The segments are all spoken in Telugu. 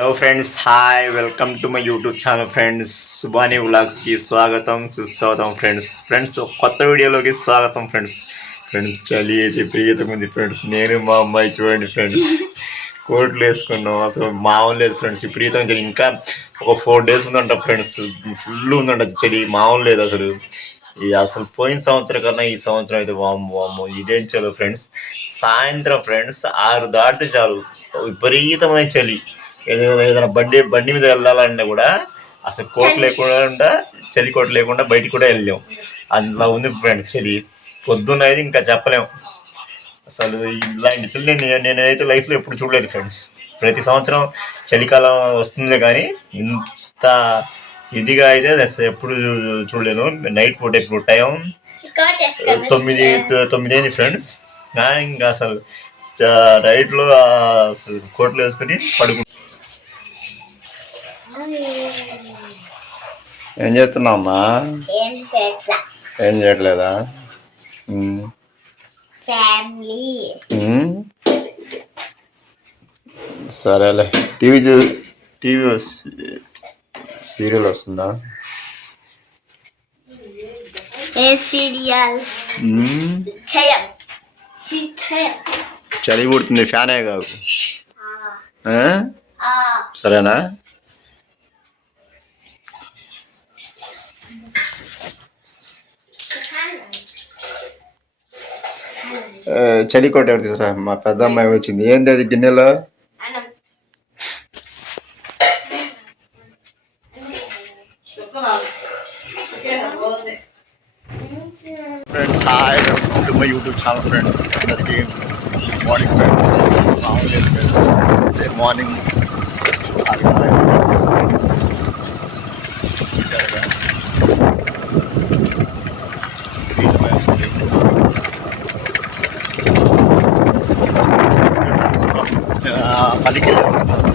Hello friends hi welcome to my YouTube channel friends Subani వ్లాగ్స్కి స్వాగతం సుస్వాగతం ఫ్రెండ్స్ ఫ్రెండ్స్ కొత్త వీడియోలోకి స్వాగతం ఫ్రెండ్స్ ఫ్రెండ్స్ చలి అయితే ప్రియతం ఉంది ఫ్రెండ్స్ నేను మా అమ్మాయి చూడండి ఫ్రెండ్స్ కోట్లు వేసుకున్నాం. అసలు మామూలు లేదు ఫ్రెండ్స్ ప్రీతం చలి. ఇంకా ఒక ఫోర్ డేస్ ఉందంట ఫ్రెండ్స్ ఫుల్ ఉందంట చలి. మామూలు లేదు అసలు. ఈ అసలు పోయిన సంవత్సరం కన్నా ఈ సంవత్సరం అయితే వామ్మో వామ్మో. ఇదేం చలో ఫ్రెండ్స్ సాయంత్రం ఫ్రెండ్స్ ఆరు దాటితే చాలు. విపరీతమైన చలి. ఏదైనా ఏదైనా బండి బండి మీద వెళ్ళాలంటే కూడా అసలు కోట్ లేకుండా చలి కోట్ లేకుండా బయటికి కూడా వెళ్ళాం. అందులో ఉంది ఫ్రెండ్స్ చలి. పొద్దున్న అయితే ఇంకా చెప్పలేం. అసలు ఇలాంటి చలి నేను నేనైతే లైఫ్లో ఎప్పుడు చూడలేదు ఫ్రెండ్స్. ప్రతి సంవత్సరం చలికాలం వస్తుందిలే కానీ ఇంత ఇదిగా అయితే అసలు ఎప్పుడు చూడలేదు. నైట్ పూట ఇప్పుడు టైం తొమ్మిది తొమ్మిది అయింది ఫ్రెండ్స్. ఇంకా అసలు నైట్లో అసలు కోట్లు వేసుకుని పడుకు ఏం చేస్తున్నావమ్మా ఏం చేయట్లా ఏం చేయట్లేదా. సరేలే. టీవీ చూ టీవీ సీరియల్ వస్తుందా? చలి పుడుతుంది ఫ్యానే కాదు. సరేనా? ఆ, చలి కోట ఎవరు తీసుకురా? మా పెద్ద అమ్మాయి వచ్చింది. ఏంది అది గిన్నెలో? అన్నం. Friends hi to my YouTube channel friends అందరికీ మార్నింగ్ ఫ్రెండ్స్ మార్నింగ్ పనికి వస్తున్నాం ఏ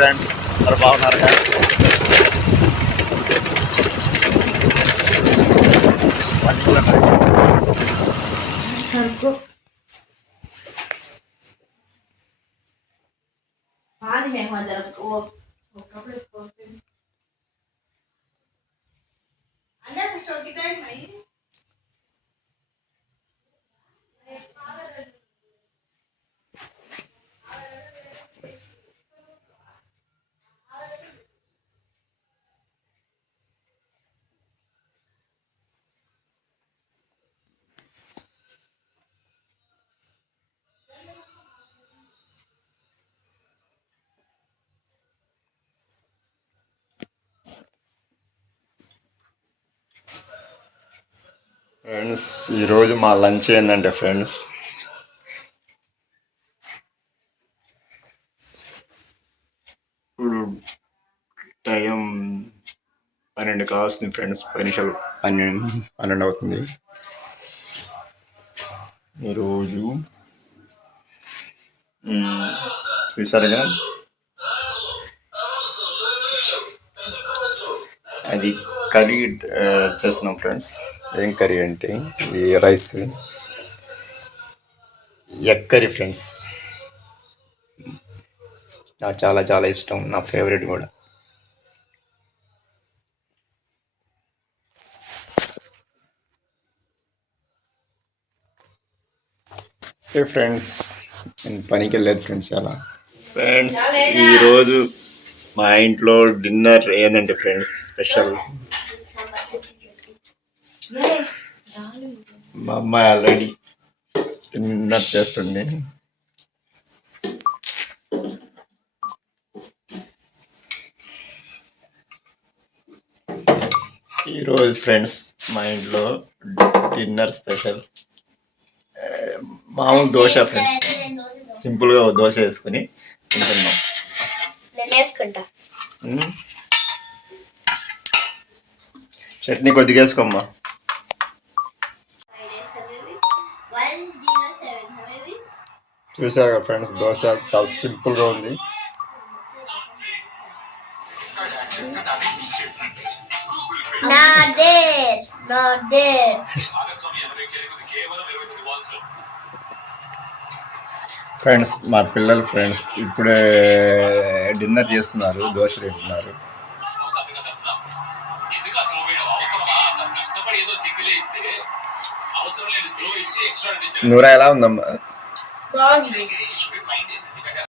ఫ్రెండ్స్ మరి బాగున్నారు కదా ఫ్రెండ్స్ ఈరోజు మా లంచ్ ఏంటంటే ఫ్రెండ్స్ ఇప్పుడు టైం పన్నెండు కావస్తుంది ఫ్రెండ్స్ పది నిమిషాలు పన్నెండు పన్నెండు అవుతుంది. ఈరోజు చూసారుగా? అది కర్రీ చేస్తున్నాం ఫ్రెండ్స్. ఏం కర్రీ అంటే? ఈ రైస్. Egg curry friends. నాకు చాలా చాలా ఇష్టం. నా ఫేవరెట్ కూడా. ఫ్రెండ్స్? నేను పనికి వెళ్ళలేదు ఫ్రెండ్స్ చాలా. ఫ్రెండ్స్ ఈరోజు మా ఇంట్లో డిన్నర్ ఏంటంటే ఫ్రెండ్స్ స్పెషల్. మా అమ్మాయి ఆల్రెడీ డిన్నర్ చేస్తుంది. ఈరోజు ఫ్రెండ్స్ మా ఇంట్లో డిన్నర్ స్పెషల్. మామూలు దోశ ఫ్రెండ్స్. సింపుల్గా దోశ వేసుకుని తింటున్నాం. చట్నీ కొద్దిగా వేసుకోమ్మా. చూసారు కదా ఫ్రెండ్స్ దోశ చాలా సింపుల్గా ఉంది. ఫ్రెండ్స్ మా పిల్లలు ఫ్రెండ్స్ ఇప్పుడే డిన్నర్ చేస్తున్నారు దోశ తింటున్నారు. నూరా ఎలా ఉందమ్మా? Borges